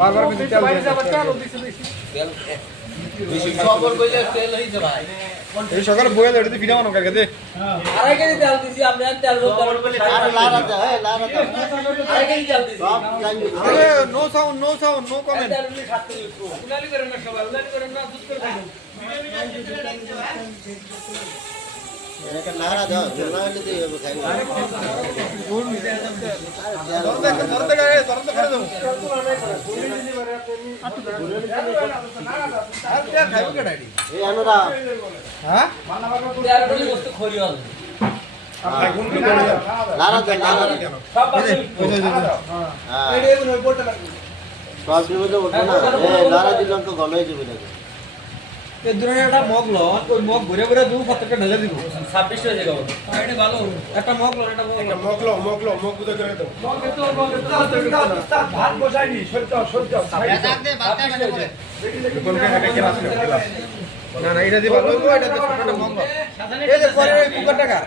বারবার কিন্তু তেল এই সকালে বইলে এটা ফিরা মনে কাকে দে আড়াই কেজি তেল দিছি আপনি আর তেল আরে লারা দা লারা দা আড়াই কেজি তেল দিছি সব জানি আরে নো সাউন্ড নো কমেন্ট তেল উনি খাতে লিখো উনালি করেন না সবাই উনালি করেন না দুধ করে খাইলো এটা লারা দা না হলে দিয়ে খাইবো ধরতে করে দেবো আর তে খাইবো কে ডাইডি এই আনুরা হ্যাঁ তেল বলি বস্তু খরি হবে লারা দা লারা সব বাকি হ্যাঁ সব দিবে তো ওঠে না এই লারা দিলাম তো গলই যাবে না এই ধরনের একটা মগ লো ওই মগ ঘুরে ঘুরে দু পাত্রটা ঢেলে দিব 26 হয়ে যাবে এটা ভালো একটা মগ লো মগ বুঝে করে দাও ভাত বসাইনি সত্য না এটা দি ভালো হইবো এটা ছোটটা মগ লো এই যে পরে ওই কুকারটা কার